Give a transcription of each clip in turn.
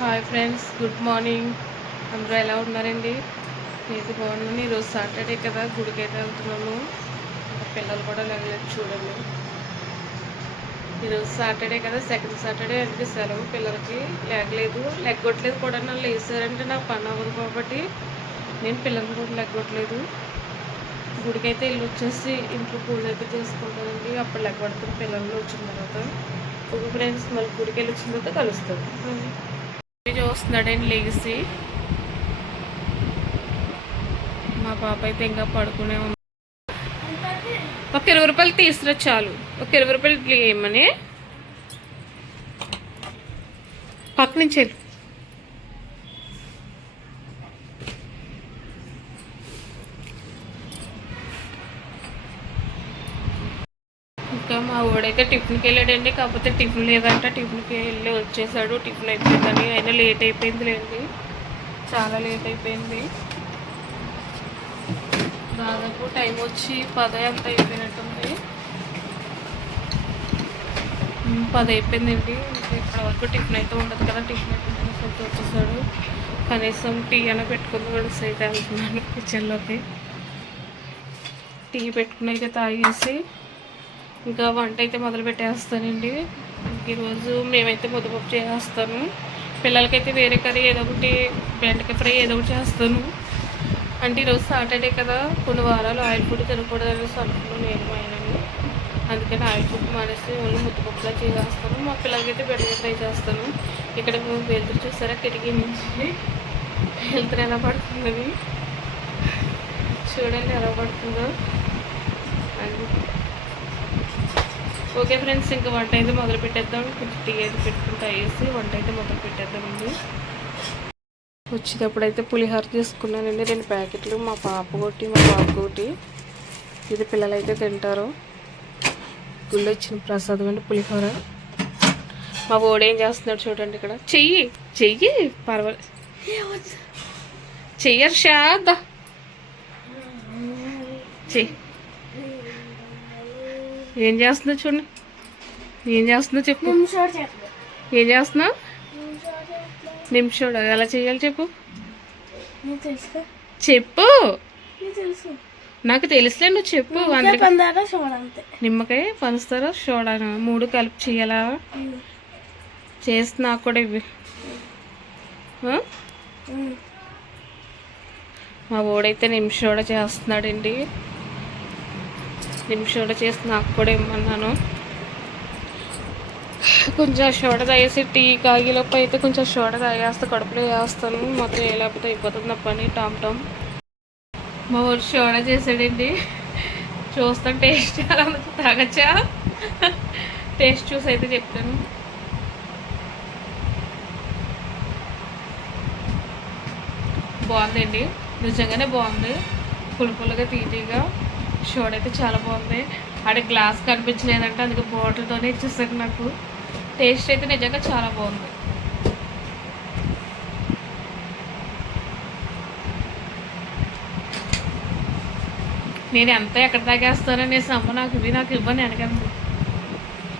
Hi friends, good morning. అందరూ ఎలా ఉన్నారండి? నేనైతే బాగున్నాను. ఈరోజు సాటర్డే కదా, గుడికి అయితే వెళ్తున్నాము. పిల్లలు కూడా లేగలేదు చూడండి. ఈరోజు సాటర్డే కదా, సెకండ్ సాటర్డే అంటే సెలవు. పిల్లలకి లెగ్గొట్టలేదు కూడా. నన్ను లేసారంటే నాకు పని అవ్వదు కాబట్టి నేను పిల్లల్ని కూడా లెగ్గొట్టలేదు. గుడికి అయితే వెళ్ళి వచ్చేసి ఇంట్లో పూజ అయితే చేసుకుంటానండి. అప్పుడు లెగ్గొడతాను పిల్లలు వచ్చిన తర్వాత. ఓకే ఫ్రెండ్స్, మళ్ళీ గుడికి వెళ్ళి వచ్చిన తర్వాత కలుస్తాను. చూస్తున్నాడండి లేచి. మా పాప అయితే ఇంకా పడుకునే ఉంది. ఒక 20 రూపాయలు తీసుకురా చాలు. ఒక 20 రూపాయలు ఇడ్లీ వేయమని పక్క నుంచి వెళ్ళు. ఇంకా మా ఊడైతే టిఫిన్కి వెళ్ళాడండి. కాకపోతే టిఫిన్ లేదంట. టిఫిన్కి వెళ్ళి వచ్చేసాడు. టిఫిన్ అయిపోయిందని. అయినా లేట్ అయిపోయింది లేండి, చాలా లేట్ అయిపోయింది. దాదాపు టైం వచ్చి 10 ఎంత అయిపోయినట్టుంది. 10 అయిపోయిందండి. ఇప్పటి వరకు టిఫిన్ అయితే ఉండదు కదా. టిఫిన్ అయితే వచ్చేసాడు. కనీసం టీ అయినా పెట్టుకుని గడిసి అయితే వెళ్తున్నాను కిచెన్లోకి. టీ పెట్టుకుని అయితే తాగేసి ఇంకా వంట అయితే మొదలు పెట్టేస్తానండి. ఈరోజు మేమైతే ముద్దపప్పు చేస్తాను. పిల్లలకైతే వేరే కర్రీ ఏదో ఒకటి, బెండకాయ ఫ్రై ఏదో ఒకటి చేస్తాను. అంటే ఈరోజు సాటర్డే కదా, కొన్ని వారాలు ఆయిల్ ఫుడ్ తినకూడదని అనుకున్నాను నేను మా ఆయనని. అందుకని ఆయిల్ ఫుడ్ మానేసి ఓన్లీ ముద్దపప్పులా చేసేస్తాను. మా పిల్లలకైతే బెండకాయ ఫ్రై చేస్తాను. ఇక్కడ వెళ్తురు చూసారా, కిటికీ నుంచి వెళ్తురు ఎలా పడుతుందని చూడండి, ఎలా పడుతుందో. ఓకే ఫ్రెండ్స్, ఇంకా వంట అయితే మొదలు పెట్టేద్దాం. కొంచెం టీ అయితే పెట్టుకుంటా వేసి వంట అయితే మొదలు పెట్టేద్దామండి. వచ్చేటప్పుడు అయితే పులిహోర తీసుకున్నానండి, 2 ప్యాకెట్లు. మా పాప ఒకటి, మా బాబు ఒకటి. ఇది పిల్లలు అయితే తింటారు. గుళ్ళో ఇచ్చిన ప్రసాదం అండి పులిహోర. మా ఓడు ఏం చేస్తున్నాడు చూడండి. ఇక్కడ చెయ్యి పర్వాలేదు, చెయ్యరు షాద చెయ్యి. ఏం చేస్తున్నావు చూడండి, ఏం చేస్తున్నావు చెప్పు. ఏం చేస్తున్నావు? నిమిషోడు ఎలా చేయాలి చెప్పు. చెప్పు, నాకు తెలుసులే, నువ్వు చెప్పు. నిమ్మకాయ, పంచదార, సోడా 3 కలిపి చెయ్యాలా? చేసి నాకు కూడా ఇవి. మా ఓడైతే నిమిషోడ చేస్తున్నాడండి. నిమిషోడ చేసి నాకు కూడా ఇమ్మన్నాను. కొంచెం సోడా తాగేసి టీ కాగిలోపు అయితే కొంచెం సోడా తాగేస్తే కడుపులో వేస్తాను. మొత్తం లేకపోతే అయిపోతుంది నా పని. టామ్ మా ఊరు సోడా చేసాడండి. చూస్తాను టేస్ట్ ఎలా ఉంది, తాగచ్చా? టేస్ట్ చూసి అయితే చెప్తాను. బాగుందండి, నిజంగానే బాగుంది. పులుపులుగా తీయగా సోడా అయితే చాలా బాగుంది. ఆడ గ్లాస్ కనిపించలేదంటే అందుకే బాటిల్తోనే ఇచ్చేసారు నాకు. టేస్ట్ అయితే నిజంగా చాలా బాగుంది. నేను ఎంత ఎక్కడ తాగేస్తానని అమ్మ నాకు ఇవ్వని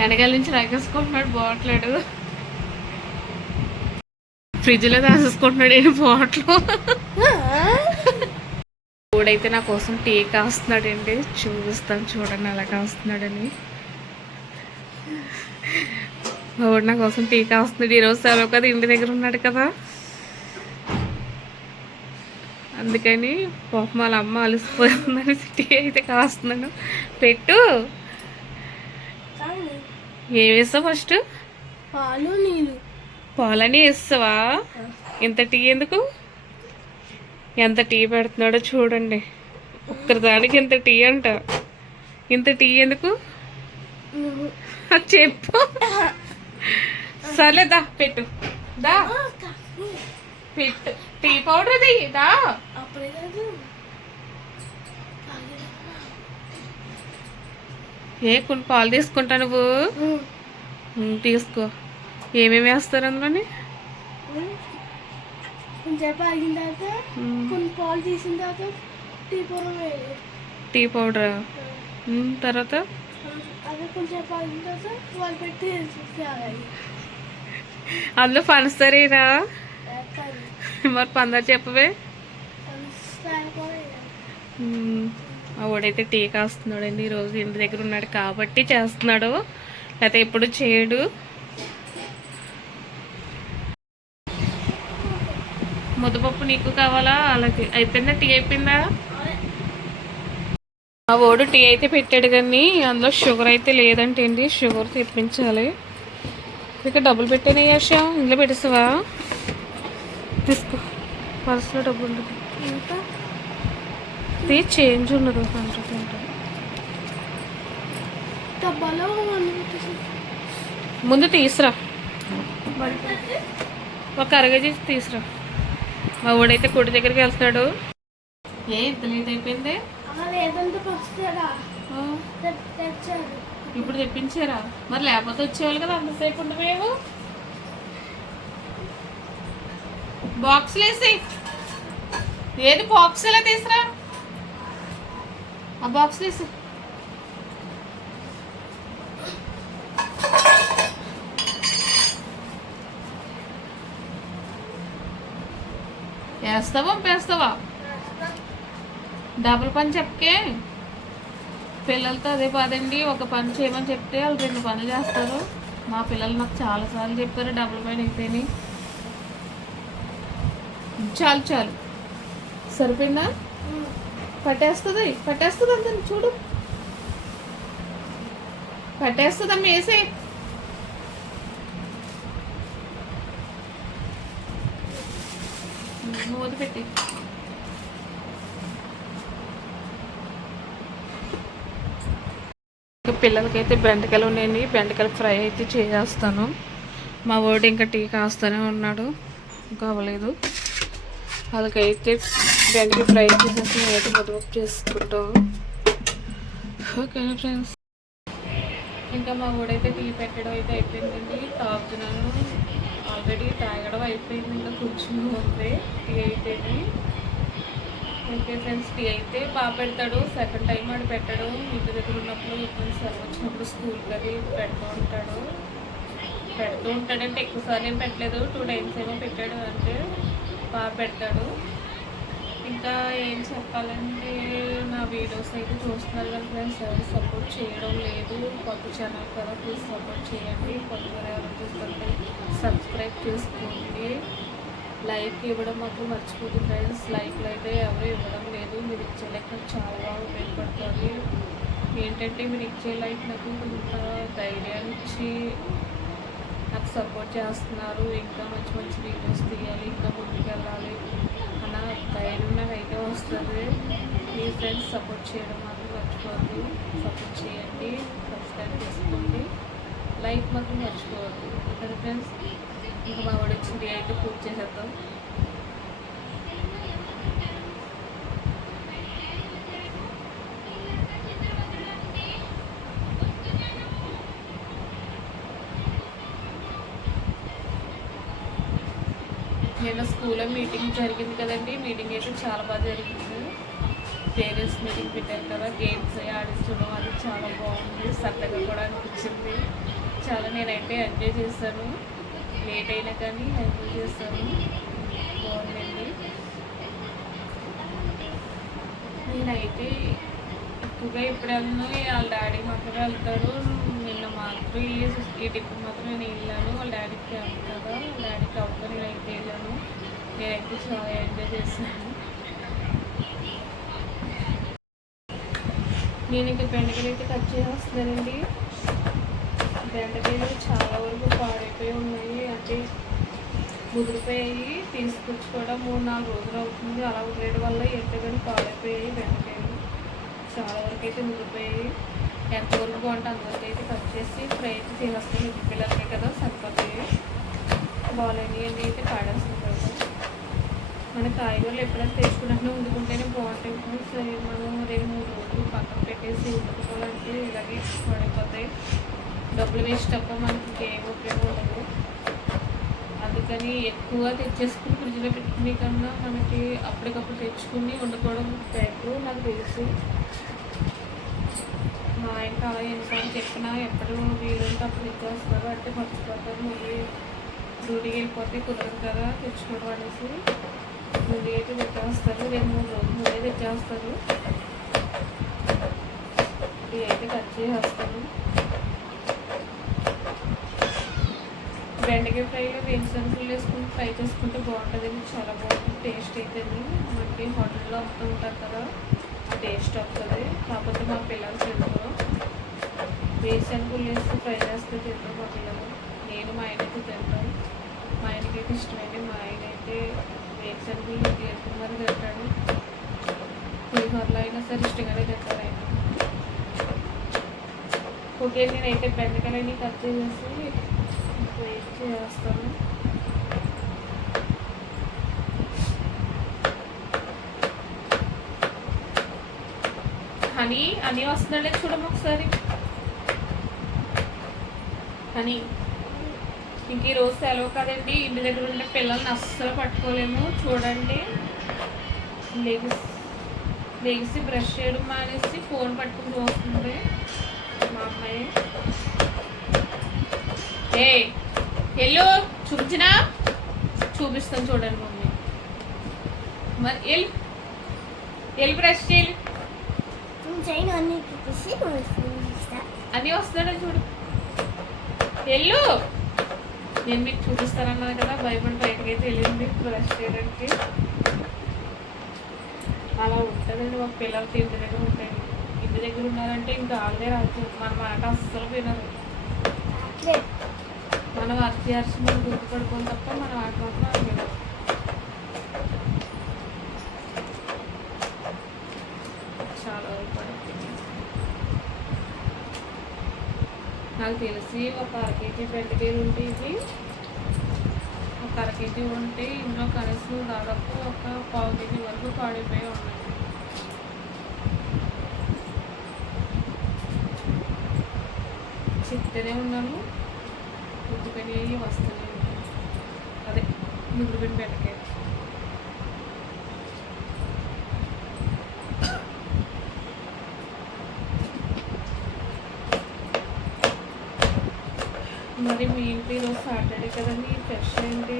వెనకాల నుంచి తాగేసుకుంటున్నాడు బాటిల్. ఫ్రిడ్జ్లో తాగేసుకుంటున్నాడు ఏంటి బాటిల్. ఊడైతే నా కోసం టీ కాస్తున్నాడండి. చూపిస్తాను చూడండి ఎలా కాస్తున్నాడని. ఊడు నా కోసం టీ కాస్తున్నాడు. ఈరోజు సెలవు కదా, ఇంటి దగ్గర ఉన్నాడు కదా, అందుకని పాపం వాళ్ళ అమ్మ అలసిపోతుందని టీ అయితే కాస్తున్నాను. పెట్టు. ఏం వేస్తావు ఫస్ట్? పాలు నీళ్ళు. పాలని వేస్తావా? ఇంత టీ ఎందుకు? ఎంత టీ పెడుతున్నాడో చూడండి. ఒక్కరిదానికి ఇంత టీ అంట. ఇంత టీ ఎందుకు చెప్పు. సర్లే దా పెట్టు. దా పెట్టు. టీ పౌడర్ అది దా. కొన్ని పాలు తీసుకుంటా నువ్వు. తీసుకో. ఏమేమి వేస్తారు అందులోని? టీ పౌడర్ తర్వాత అందులో పంచదారేనా? ఎక్కడి మరి పందరు చెప్పవే. పంచదార మా వాడైతే టీ కాస్తున్నాడండి. ఈరోజు ఇంటి దగ్గర ఉన్నాడు కాబట్టి చేస్తున్నాడు, లేకపోతే ఎప్పుడు చేయడు. ముద్దపప్పు నీకు కావాలా? అలాగే అయిపోయిందా? టీ అయిపోయిందా? మా వాడు టీ అయితే పెట్టాడు కానీ అందులో షుగర్ అయితే లేదంటే అండి. షుగర్ తెప్పించాలి. ఇక డబ్బులు పెట్టాను యాష, ఇందులో పెట్టేస్తావా? తీసుకో, పర్సులో డబ్బులు ఉండదు. ఇంకా టీ చేంజ్ ఉండదు, 100 ఉంటుంది. డబ్బాలో ముందు తీసురా, ఒక అరగజీ తీసురా. మా వాడైతే కొడి దగ్గరికి వెళ్తున్నాడు. ఇంత లేట్ అయిపోయింది? లేదంటే వస్తారా ఆ, తెచ్చారు. ఇప్పుడు తెప్పించారా? మరి లేకపోతే వచ్చేవాళ్ళు కదా అంతసేపు ఉండవేమో. బాక్స్లు వేసి ఏది బాక్స్ ఎలా తీసురా, ఆ బాక్స్ వేసి. వేస్తావా పంపేస్తావా? డబుల్ పని చెప్పకే. పిల్లలతో అదే పదండి, ఒక పని చేయమని చెప్తే వాళ్ళు 2 పనులు చేస్తారు. మా పిల్లలు నాకు చాలాసార్లు చెప్పారు డబుల్ పని అయితేనే. చాలు చాలు, సరిపోయిందా? పట్టేస్తుంది అంత చూడు, పట్టేస్తుంది అమ్మ. వేసే మూత పెట్టి. పిల్లలకైతే బెండకాయలు ఉన్నాయండి, బెండకాయలు ఫ్రై అయితే చేసేస్తాను. మా వాడు ఇంకా టీ కాస్తూనే ఉన్నాడు, ఇంకా అవ్వలేదు. వాళ్ళకైతే బెండకాయ ఫ్రై చేసేసి నేనైతే ముద్దపప్పు చేసుకుంటాం. ఓకేనా ఫ్రెండ్స్, ఇంకా మా వాడైతే టీ పెట్టడం అయితే అయిపోయిందండి. తాగుతున్నాను, ఆల్రెడీ తాగడం అయిపోయింది, ఇంకా కూర్చుని ఉంది టీ అయితేనే. ఓకే ఫ్రెండ్స్, టీ అయితే బాగా పెడతాడు. సెకండ్ టైం వాడు పెట్టాడు. ఇంటి దగ్గర ఉన్నప్పుడు ఇప్పుడు సెలవు వచ్చినప్పుడు స్కూల్కి అది పెడుతూ ఉంటాడంటే ఎక్కువసార్లు ఏం పెట్టలేదు, 2 టైమ్స్ ఏమో పెట్టాడు. అంటే బాగా పెడతాడు. ఇంకా ఏం చెప్పాలంటే నా వీడియోస్ అయితే చూస్తున్నారు కదా ఫ్రెండ్స్, ఎవరు సపోర్ట్ చేయడం లేదు. కొత్త ఛానల్ కదా, ప్లీజ్ సపోర్ట్ చేయండి. కొత్తగా ఎవరు చూస్తుంటే సబ్స్క్రైబ్ చేసుకోండి. లైక్ ఇవ్వడం మాకు మర్చిపోదు ఫ్రెండ్స్. లైక్లు అయితే ఎవరు ఇవ్వడం లేదు. మీరు ఇచ్చే లైక్ నాకు చాలా బాగా ఉపయోగపడుతుంది. ఏంటంటే మీరు ఇచ్చే లైక్ నాకు కొంత ధైర్యాన్ని ఇచ్చి నాకు సపోర్ట్ చేస్తున్నారు. ఇంకా మంచి మంచి వీడియోస్ తీయాలి, ఇంకా ముందుకు వెళ్ళాలి అన్న ధైర్యం నాకు అయితే వస్తుంది. మీ ఫ్రెండ్స్ సపోర్ట్ చేయడం మాత్రం మర్చిపోవద్దు. సపోర్ట్ చేయండి, సబ్స్క్రైబ్ చేసుకోండి, లైక్ మాత్రం మర్చిపోవద్దు. ఓకే ఫ్రెండ్స్, ఇంకా మా వాడు వచ్చింది అయితే పూజ చేసేద్దాం. నేను స్కూల్లో మీటింగ్ జరిగింది కదండి. మీటింగ్ అయితే చాలా బాగా జరిగింది. పేరెంట్స్ మీటింగ్ పెట్టారు కదా, గేమ్స్ ఆడించడం అది చాలా బాగుంది. సరదాగా కూడా అనిపించింది. చాలా నేనైతే ఎంజాయ్ చేశాను. లేట్ అయినా కానీ ఎంజాయ్ చేస్తాను, బాగుందండి. నేనైతే ఎక్కువగా ఎప్పుడు వెళ్ళను, వాళ్ళ డాడీ మాత్రమే వెళ్తారు. నిన్న మాత్రం ఈ ట్రిప్ మాత్రం నేను వెళ్ళాను. వాళ్ళ డాడీకి అవును కదా, వాళ్ళ డాడీకి అవుతా నేనైతే వెళ్ళాను. నేనైతే చాలా ఎంజాయ్ చేశాను. నేను ఇంకా బెండకాయలు అయితే కట్ చేసేస్తున్నానండి. బెండకాయలు చాలా వరకు పాడైపోయి ఉన్నాయి, అంటే ముదిరిపోయి. తీసుకొచ్చుకోవడం 3-4 రోజులు అవుతుంది. అలా ఉండడం వల్ల ఎంతగానో పాడైపోయాయి బెండకాయలు. చాలా వరకు అయితే ముదిరిపోయాయి. ఎంతవరకు బాగుంటే అంతవరకు అయితే కట్ చేసి ఫ్రై అయితే చేసేస్తాను. ఇంటి పిల్లలకే కదా సరిపోతాయి. బాగాలేని అన్నీ అయితే పాడేస్తుంది కదా. మన కాయగూరలు ఎప్పుడైనా తెచ్చుకున్నట్టు వండుకుంటేనే బాగుంటాయి. సరే మనం 2-3 రోజులు పక్కన పెట్టేసి వండుకోవాలంటే ఇలాగే పడిపోతాయి. డబ్బులు వేస్ట్ తప్ప మనకి ఇంకేం ఉపయోగం ఉండదు. అందుకని ఎక్కువ తెచ్చేసుకుని ఫ్రిడ్జ్లో పెట్టుకునే కన్నా మనకి అప్పటికప్పుడు తెచ్చుకుని వండుకోవడం బెటర్ నాకు తెలుసు. మా ఆయనకి అలా ఎన్నిసార్లు చెప్పినా ఎప్పుడు వీలుంటే అప్పుడు ఇచ్చేస్తారు, అంటే మర్చిపోతారు. మళ్ళీ డ్యూటీకి వెళ్ళిపోతే కుదరదు కదా తెచ్చుకోవడం అనేసి ముందు అయితే తెచ్చేస్తారు, 2-3 రోజులు ముందే తెచ్చేస్తారు. ఇవి అయితే కట్ చేసేస్తాను. బెండకాయ ఫ్రైలో వేరుశనగలు వేసుకుని ఫ్రై చేసుకుంటే బాగుంటుందండి, చాలా బాగుంటుంది టేస్ట్ అయితే. మనకి హోటల్లో అమ్ముతూ ఉంటారు కదా ఆ టేస్ట్ వస్తుంది. కాకపోతే మా పిల్లలు తింటారు, వేరుశనగలు వేసి ఫ్రై చేస్తే తింటారు మా పిల్లలు. నేను మా ఆయన అయితే తింటాను, మా ఆయనకైతే ఇష్టమైంది. మా ఆయన అయితే వేరుశనగలు వేసుకుని తింటాడు, పులిహోరలో అయినా సరే ఇష్టంగానే తింటారు ఆయన. ఓకే, నేనైతే బెండకాయలని కట్ చేసేసి వెయిట్ చేస్తాను. హనీ హనీ వస్తున్నాడే చూడము ఒకసారి. హనీ, ఇంక ఈరోజు సెలవు కదండి, ఇంటి దగ్గర ఉండే పిల్లల్ని అస్సలు పట్టుకోలేము. చూడండి, లెగిసి బ్రష్ చేయడం మానేసి ఫోన్ పట్టుకుని చూస్తుంది మా అమ్మాయి. ఏ ఎల్లు చూపించినా చూపిస్తాను చూడండి మమ్మీ. మరి ఎల్లు బ్రష్ చేయాలి అన్నీ వస్తున్నాడని చూడు. ఎల్లు, నేను మీకు చూపిస్తానన్నాను కదా, భయపడి బయటకైతే వెళ్ళింది బ్రష్ చేయడానికి. అలా ఉంటుందండి మా పిల్లలకి ఇంటి దగ్గర ఉంటాయి. ఇంటి దగ్గర ఉన్నారంటే ఇంకా వాళ్ళే రాదు, మన మాట అస్సలు వినరు. మనం అరిచి మనం గుర్తుపడుకోవాలి తప్ప మన మాట మాత్రం వినరు. చాలా పడుతుంది. నాకు తెలిసి ఒక 1 కేజీ బెండకాయలు ఉంటే ఇవి ఒక 1 కేజీ ఉంటే ఇందులో కనీసం దాదాపు ఒక 1/4 కేజీ వరకు పాడైపోయి ఉన్నాయి. చెప్తూనే ఉన్నాను, ముద్దుకొని వస్తూనే ఉంటాను. అదే ముద్దుకొని బెండకాయ. మరి మీ ఇంట్లో ఈరోజు సాటర్డే కదండి, ఫ్రెష్ ఏంటి?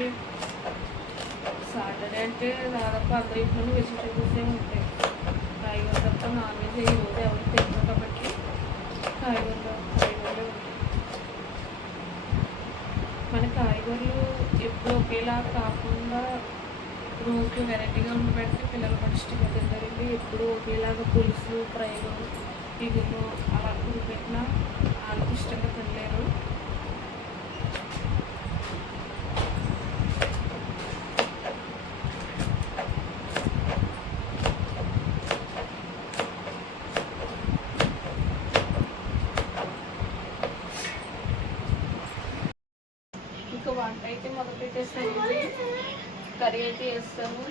సాటర్డే అంటే దాదాపు అందరి ఇంట్లోనూ వెజిటేబుల్సే ఉంటాయి. కాయగూర తప్ప నాన్ వెజ్ ఈరోజు ఎవరు తినరు కాబట్టి కాయగూరలే ఉంటాయి. మన కాయగూరలు ఎప్పుడు ఒకేలా కాకుండా రోజుకి వెరైటీగా ఉండి పెడితే పిల్లలు కూడా ఇష్టంగా తింటారండి. ఎప్పుడు ఒకేలాగా పులుసు, ఫ్రైలు, ఇగురు అలా ఉడిపెట్టినా వాళ్ళకి ఇష్టంగా తినలేరు. ఇంకా వంట అయితే మొదలు పెట్టేస్తానండి, కర్రీ అయితే వేస్తాను.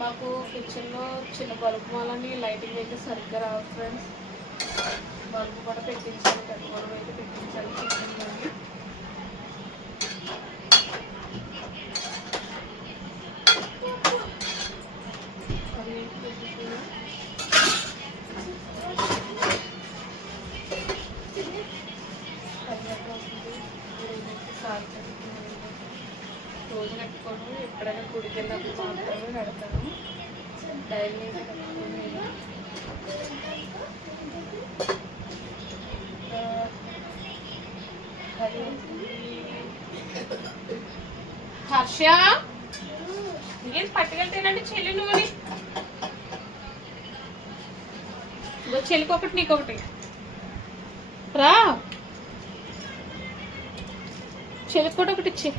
మాకు కిచెన్లో చిన్న బల్బు వలని లైటింగ్ అయితే సరిగ్గా రావు ఫ్రెండ్స్. బల్బు కూడా పెట్టించాలి, పెద్ద బల్బు అయితే పెట్టించాలి కిచెన్లోని. రోజు కట్టుకోను, ఎప్పుడైనా గుడికి వెళ్ళినప్పుడు మాత్రమే కడతాను. డైలీ కట్టుకోను. హర్ష, ఇంకేం పట్టుకెళ్తేనండి చెల్లి నువ్వుని. చెల్లికి ఒకటి నీకొకటి రా, చెల్లికి కూడా ఒకటి ఇచ్చి.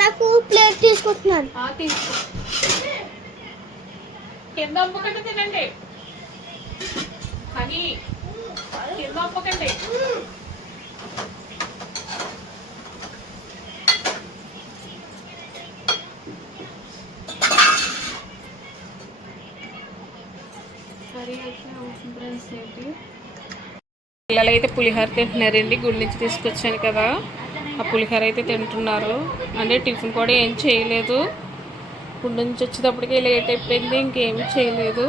నాకు ప్లేట్ తీసుకుంటున్నాను. తీసుకో, కింద అమ్మకండి తినండి. కానీ కింద అమ్మకండి. పిల్లలు అయితే పులిహోర తింటున్నారండి, గుడి నుంచి తీసుకొచ్చాను కదా, ఆ పులిహోర అయితే తింటున్నారు. అంటే టిఫిన్ కూడా ఏం చేయలేదు, గుడి నుంచి వచ్చేటప్పటికి లేట్ అయిపోయింది, ఇంకేమీ చేయలేదు.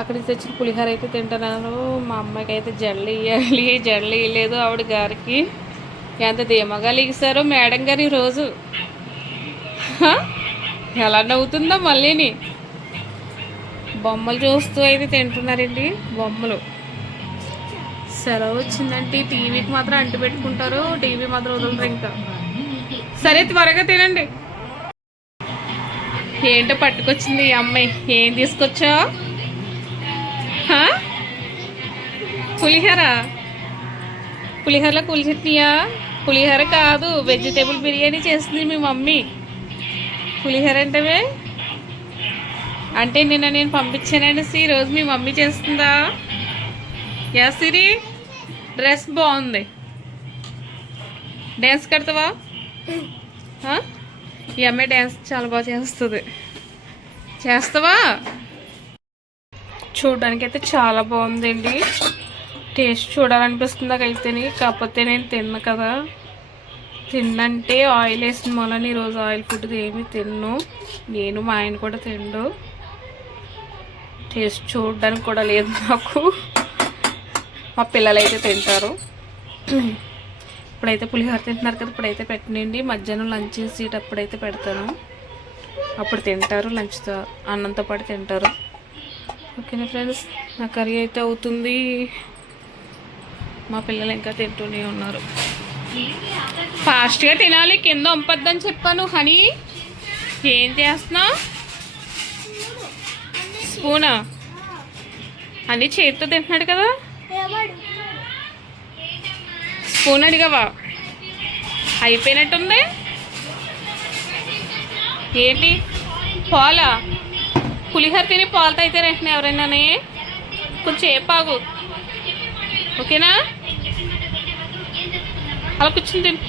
అక్కడ తెచ్చిన పులిహోర అయితే తింటున్నాను. మా అమ్మాయికి అయితే జల్లు ఇవ్వాలి, జల్లు ఇవ్వలేదు ఆవిడ గారికి. ఎంత ధీమాగా లిగిసారో మేడం గారు ఈరోజు. ఎలా నవ్వుతుందో మళ్ళీని. బొమ్మలు చూస్తూ అయితే తింటున్నారండి. బొమ్మలు. సెలవు వచ్చిందంటే టీవీకి మాత్రం అంటు పెట్టుకుంటారు, టీవీ మాత్రం వదలరు ఇంకా. సరే త్వరగా తినండి. ఏంటో పట్టుకొచ్చింది ఈ అమ్మాయి. ఏం తీసుకొచ్చా? పులిహోర. పులిహోరలో పులి చట్నీయా? పులిహోర కాదు, వెజిటేబుల్ బిర్యానీ చేస్తుంది మీ మమ్మీ. పులిహోర అంటవే అంటే నిన్న నేను పంపించానండి. ఈరోజు మీ మమ్మీ చేస్తుందా? యా సిరి, డ్రెస్ బాగుంది. డ్యాన్స్ కడతావా? ఈ అమ్మాయి డ్యాన్స్ చాలా బాగా చేస్తుంది. చేస్తావా? చూడడానికి అయితే చాలా బాగుందండి. టేస్ట్ చూడాలనిపిస్తుంది నాకైతేనే. కాకపోతే నేను తిన్న కదా. తిన్నంటే ఆయిల్ వేసిన మూలని ఈరోజు ఆయిల్ ఫుడ్ ఏమీ తిన్ను. నేను మా ఆయన కూడా తిండు. టేస్ట్ చూడడానికి కూడా లేదు నాకు. మా పిల్లలు అయితే తింటారు. ఇప్పుడైతే పులిహోర తింటున్నారు కదా, ఇప్పుడైతే పెట్టనండి. మధ్యాహ్నం లంచ్ చేసేటప్పుడైతే పెడతాను, అప్పుడు తింటారు. లంచ్తో అన్నంతో పాటు తింటారు. ఓకేనా ఫ్రెండ్స్, నా కర్రీ అయితే అవుతుంది. మా పిల్లలు ఇంకా తింటూనే ఉన్నారు. ఫాస్ట్గా తినాలి, కింద వంపొద్దని చెప్పాను. హనీ ఏం చేస్తున్నావు? స్పూనా? అన్నీ చేతితో తింటున్నాడు కదా. స్పూన్ అడిగావా? అయిపోయినట్టుంది. ఏంటి పాలా? పులిహోర తిని పాలతో అయితే రేంటున్నా ఎవరైనానే. కొంచెం ఏపాగు, ఓకేనా? అలా కూర్చుని తిని.